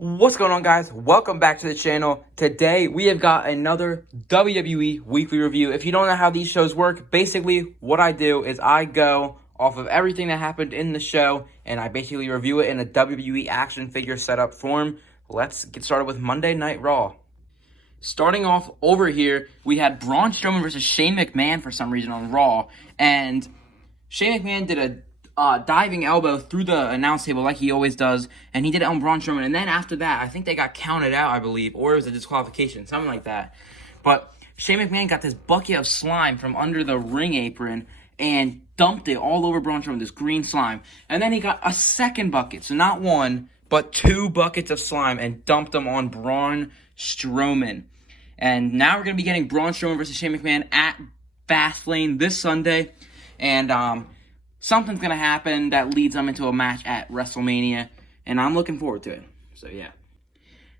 What's going on, guys? Welcome back to the channel. Today we have got another WWE weekly review. If you don't know how these shows work, basically what I do is I go off of everything that happened in the show and I basically review it in a WWE action figure setup form. Let's get started with Monday Night Raw. Starting off over here, we had Braun Strowman versus Shane McMahon for some reason on Raw, and Shane McMahon did a diving elbow through the announce table like he always does, and he did it on Braun Strowman. And then after that, I think they got counted out, I believe, or it was a disqualification, something like that. But Shane McMahon got this bucket of slime from under the ring apron and dumped it all over Braun Strowman, this green slime. And then he got a second bucket, so not one, but two buckets of slime, and dumped them on Braun Strowman. And now we're going to be getting Braun Strowman versus Shane McMahon at Fastlane this Sunday. And something's going to happen that leads them into a match at WrestleMania, and I'm looking forward to it. So, yeah.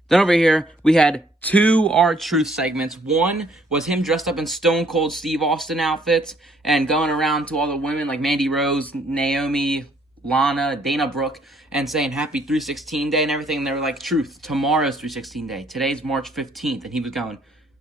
Then over here, we had two R-Truth segments. One was him dressed up in Stone Cold Steve Austin outfits and going around to all the women like Mandy Rose, Naomi, Lana, Dana Brooke, and saying Happy 316 Day and everything. And they were like, Truth, tomorrow's 316 Day. Today's March 15th. And he was going,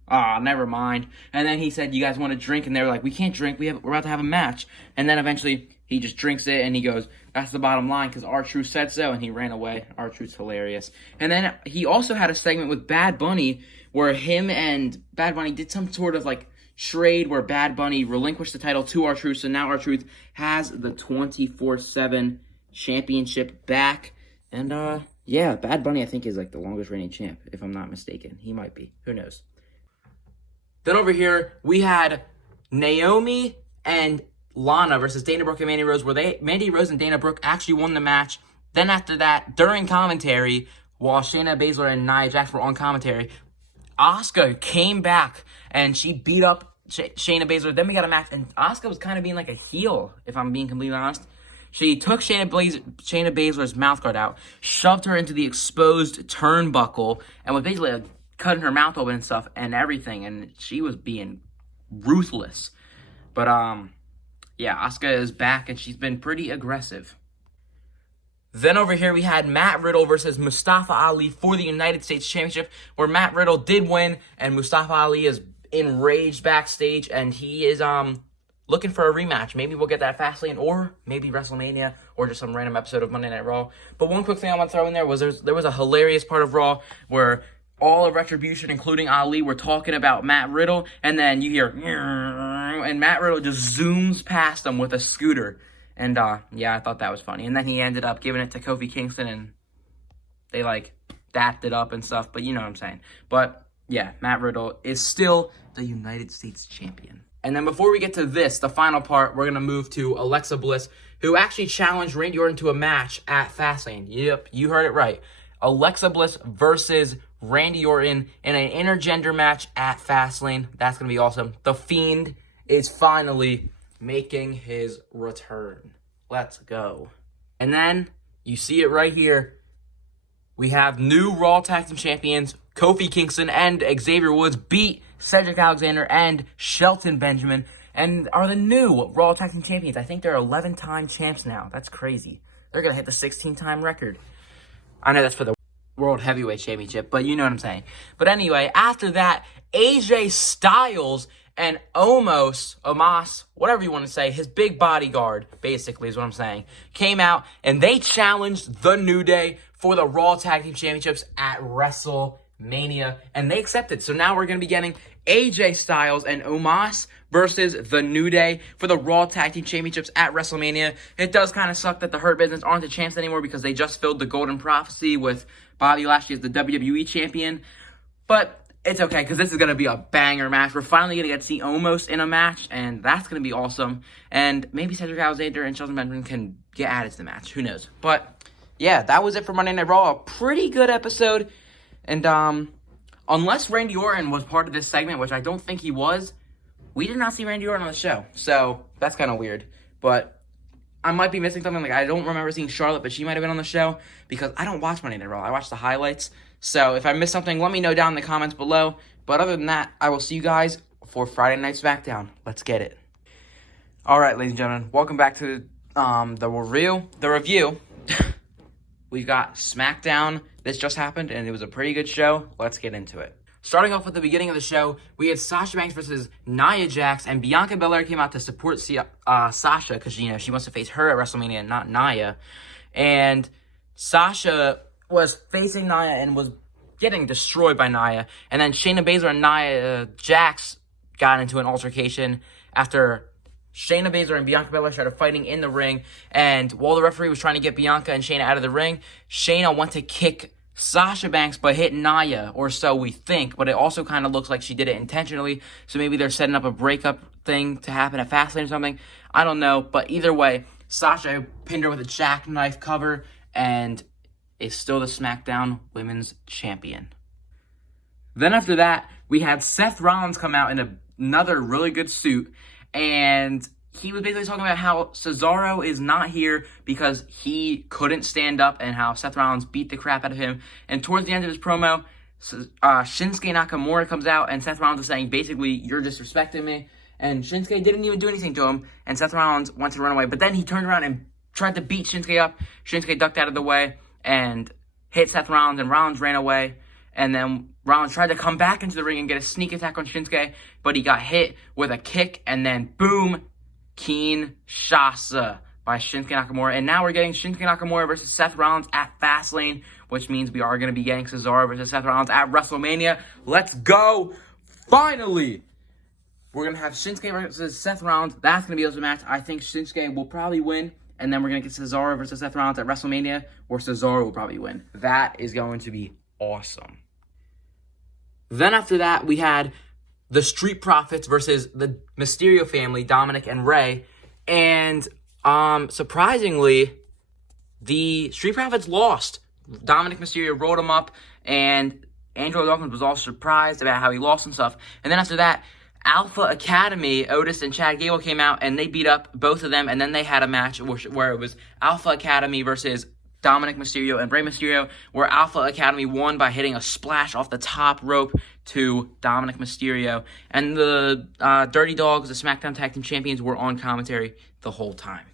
never mind. And then he said, you guys want to drink? And they were like, we can't drink. We're about to have a match. And then eventually he just drinks it and he goes, that's the bottom line because R-Truth said so. And he ran away. R-Truth's hilarious. And then he also had a segment with Bad Bunny where him and Bad Bunny did some sort of like charade where Bad Bunny relinquished the title to R-Truth. So now R-Truth has the 24/7 championship back. And yeah, Bad Bunny I think is like the longest reigning champ, if I'm not mistaken. He might be. Who knows? Then over here, we had Naomi and Lana versus Dana Brooke and Mandy Rose, where Mandy Rose and Dana Brooke actually won the match. Then after that, during commentary, while Shayna Baszler and Nia Jax were on commentary, Asuka came back and she beat up Shayna Baszler. Then we got a match, and Asuka was kind of being like a heel, if I'm being completely honest. She took Shayna Baszler's mouthguard out, shoved her into the exposed turnbuckle, and was basically like, cutting her mouth open and stuff and everything, and she was being ruthless. But yeah, Asuka is back and she's been pretty aggressive. Then over here we had Matt Riddle versus Mustafa Ali for the United States Championship, where Matt Riddle did win and Mustafa Ali is enraged backstage and he is looking for a rematch. Maybe we'll get that Fastlane or maybe WrestleMania or just some random episode of Monday Night Raw. But one quick thing I want to throw in there was there was a hilarious part of Raw where all of Retribution, including Ali, were talking about Matt Riddle, and then you hear, and Matt Riddle just zooms past them with a scooter. And, yeah, I thought that was funny. And then he ended up giving it to Kofi Kingston, and they, like, dapped it up and stuff, but you know what I'm saying. But, yeah, Matt Riddle is still the United States champion. And then before we get to this, the final part, we're going to move to Alexa Bliss, who actually challenged Randy Orton to a match at Fastlane. Yep, you heard it right. Alexa Bliss versus Randy Orton in an intergender match at Fastlane. That's going to be awesome. The Fiend is finally making his return. Let's go. And then, you see it right here. We have new Raw Tag Team Champions. Kofi Kingston and Xavier Woods beat Cedric Alexander and Shelton Benjamin and are the new Raw Tag Team Champions. I think they're 11-time champs now. That's crazy. They're going to hit the 16-time record. I know that's for the World Heavyweight Championship, but you know what I'm saying. But anyway, after that, AJ Styles and Omos, whatever you want to say, his big bodyguard, basically is what I'm saying, came out and they challenged The New Day for the Raw Tag Team Championships at WrestleMania, and they accepted. So now we're going to be getting AJ Styles and Omos versus The New Day for the Raw Tag Team Championships at WrestleMania. It does kind of suck that the Hurt Business aren't the champs anymore because they just filled the Golden Prophecy with Bobby Lashley as the WWE champion. But it's okay because this is going to be a banger match. We're finally going to get to see Omos in a match, and that's going to be awesome. And maybe Cedric Alexander and Shelton Benjamin can get added to the match. Who knows? But yeah, that was it for Monday Night Raw. A pretty good episode. And unless Randy Orton was part of this segment, which I don't think he was, we did not see Randy Orton on the show. So that's kind of weird. But I might be missing something. Like, I don't remember seeing Charlotte, but she might have been on the show because I don't watch Monday Night Raw. I watch the highlights. So if I missed something, let me know down in the comments below. But other than that, I will see you guys for Friday Night SmackDown. Let's get it. All right, ladies and gentlemen, welcome back to the review. we've got SmackDown. This just happened, and it was a pretty good show. Let's get into it. Starting off with the beginning of the show, we had Sasha Banks versus Nia Jax, and Bianca Belair came out to support Sasha because she wants to face her at WrestleMania and not Nia. And Sasha was facing Nia and was getting destroyed by Nia. And then Shayna Baszler and Nia Jax got into an altercation after Shayna Baszler and Bianca Belair started fighting in the ring. And while the referee was trying to get Bianca and Shayna out of the ring, Shayna went to kick Sasha Banks but hit Nia, or so we think, but it also kind of looks like she did it intentionally, so maybe they're setting up a breakup thing to happen at Fastlane or something. I don't know, but either way, Sasha pinned her with a jackknife cover and is still the SmackDown Women's Champion. Then after that, we had Seth Rollins come out in another really good suit, and he was basically talking about how Cesaro is not here because he couldn't stand up and how Seth Rollins beat the crap out of him. And towards the end of his promo, Shinsuke Nakamura comes out and Seth Rollins is saying, basically, you're disrespecting me. And Shinsuke didn't even do anything to him, and Seth Rollins went to run away. But then he turned around and tried to beat Shinsuke up. Shinsuke ducked out of the way and hit Seth Rollins, and Rollins ran away. And then Rollins tried to come back into the ring and get a sneak attack on Shinsuke, but he got hit with a kick, and then boom, Kinshasa by Shinsuke Nakamura. And now we're getting Shinsuke Nakamura versus Seth Rollins at Fastlane, which means we are going to be getting Cesaro versus Seth Rollins at WrestleMania. Let's go! Finally! We're going to have Shinsuke versus Seth Rollins. That's going to be the match. I think Shinsuke will probably win, and then we're going to get Cesaro versus Seth Rollins at WrestleMania, or Cesaro will probably win. That is going to be awesome. Then after that, we had the Street Profits versus the Mysterio family, Dominic and Rey. And surprisingly, the Street Profits lost. Dominic Mysterio rolled him up, and Angelo Dawkins was all surprised about how he lost and stuff. And then after that, Alpha Academy, Otis and Chad Gable came out, and they beat up both of them. And then they had a match where it was Alpha Academy versus Dominic Mysterio and Rey Mysterio, where Alpha Academy won by hitting a splash off the top rope to Dominic Mysterio. And the Dirty Dogs, the SmackDown Tag Team Champions, were on commentary the whole time.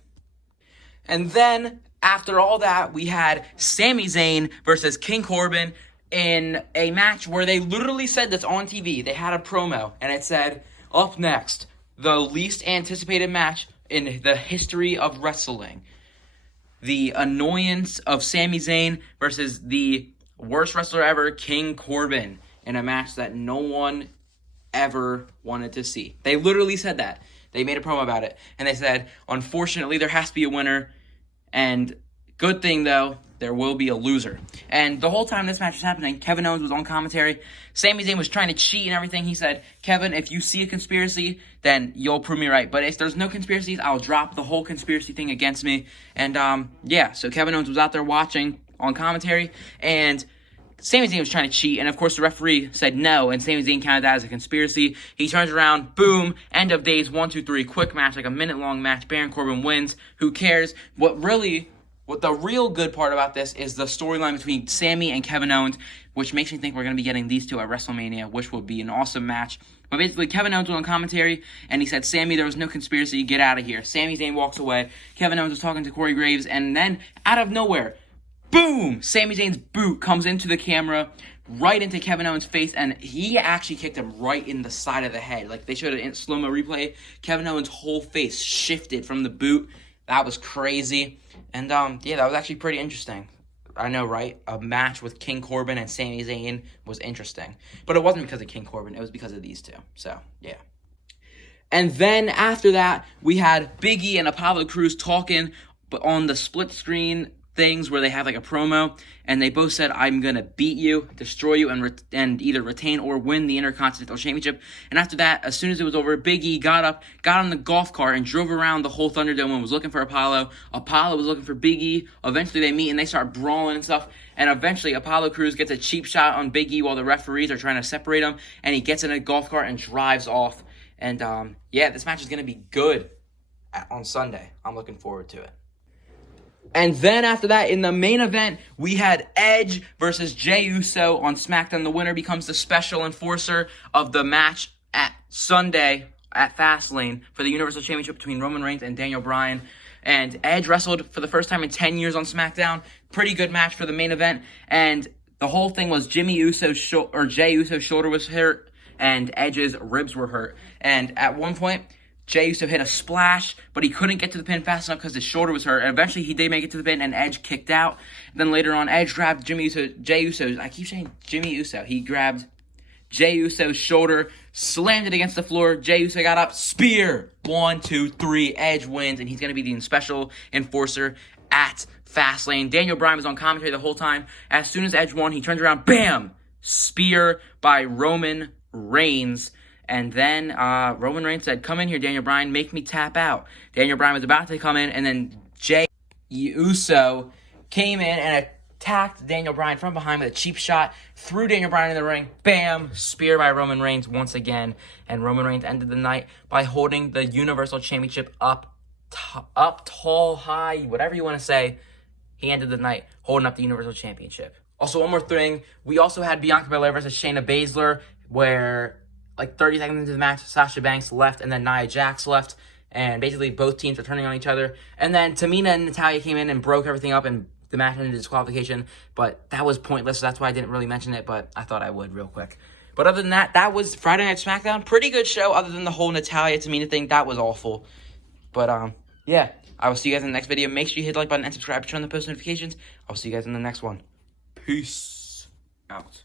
And then, after all that, we had Sami Zayn versus King Corbin in a match where they literally said this on TV. They had a promo, and it said, up next, the least anticipated match in the history of wrestling. The annoyance of Sami Zayn versus the worst wrestler ever, King Corbin, in a match that no one ever wanted to see. They literally said that. They made a promo about it. And they said, unfortunately, there has to be a winner. And good thing, though, there will be a loser. And the whole time this match was happening, Kevin Owens was on commentary. Sami Zayn was trying to cheat and everything. He said, Kevin, if you see a conspiracy, then you'll prove me right. But if there's no conspiracies, I'll drop the whole conspiracy thing against me. And, so Kevin Owens was out there watching on commentary. And Sami Zayn was trying to cheat, and of course the referee said no, and Sami Zayn counted that as a conspiracy. He turns around, boom, end of days, 1, 2, 3, quick match, like a minute-long match. Baron Corbin wins. Who cares? What the real good part about this is the storyline between Sami and Kevin Owens, which makes me think we're going to be getting these two at WrestleMania, which will be an awesome match. But basically, Kevin Owens was on commentary, and he said, Sami, there was no conspiracy, get out of here. Sami Zayn walks away. Kevin Owens was talking to Corey Graves, and then, out of nowhere, boom! Sami Zayn's boot comes into the camera, right into Kevin Owens' face, and he actually kicked him right in the side of the head. Like, they showed it in slow-mo replay. Kevin Owens' whole face shifted from the boot. That was crazy. And, that was actually pretty interesting. I know, right? A match with King Corbin and Sami Zayn was interesting. But it wasn't because of King Corbin. It was because of these two. So, yeah. And then, after that, we had Big E and Apollo Crews talking, but on the split screen things where they have like a promo, and they both said, I'm going to beat you, destroy you, and either retain or win the Intercontinental Championship. And after that, as soon as it was over, Big E got up, got on the golf cart, and drove around the whole Thunderdome and was looking for Apollo. Apollo was looking for Big E. Eventually they meet and they start brawling and stuff. And eventually Apollo Crews gets a cheap shot on Big E while the referees are trying to separate them, and he gets in a golf cart and drives off. And this match is going to be good on Sunday. I'm looking forward to it. And then after that, in the main event, we had Edge versus Jey Uso on SmackDown. The winner becomes the special enforcer of the match at Sunday at Fastlane for the Universal Championship between Roman Reigns and Daniel Bryan. And Edge wrestled for the first time in 10 years on SmackDown. Pretty good match for the main event, and the whole thing was Jey Uso's shoulder was hurt, and Edge's ribs were hurt. And at one point, Jey Uso hit a splash, but he couldn't get to the pin fast enough because his shoulder was hurt. And eventually, he did make it to the pin, and Edge kicked out. Then later on, Edge grabbed Jey Uso's. I keep saying Jimmy Uso. He grabbed Jey Uso's shoulder, slammed it against the floor. Jey Uso got up, spear. 1, 2, 3. Edge wins, and he's going to be the special enforcer at Fastlane. Daniel Bryan was on commentary the whole time. As soon as Edge won, he turned around, bam! Spear by Roman Reigns. And then Roman Reigns said, "Come in here, Daniel Bryan, make me tap out." Daniel Bryan was about to come in, and then Jey Uso came in and attacked Daniel Bryan from behind with a cheap shot, threw Daniel Bryan in the ring, bam, spear by Roman Reigns once again. And Roman Reigns ended the night by holding the Universal Championship up tall, high, whatever you want to say. He ended the night holding up the Universal Championship. Also, one more thing, we also had Bianca Belair versus Shayna Baszler, where like 30 seconds into the match, Sasha Banks left, and then Nia Jax left, and basically both teams were turning on each other. And then Tamina and Natalya came in and broke everything up, and the match ended in disqualification, but that was pointless, so that's why I didn't really mention it, but I thought I would real quick. But other than that, that was Friday Night SmackDown. Pretty good show, other than the whole Natalya Tamina thing. That was awful. But, yeah, I will see you guys in the next video. Make sure you hit the like button and subscribe to turn on the post notifications. I'll see you guys in the next one. Peace out.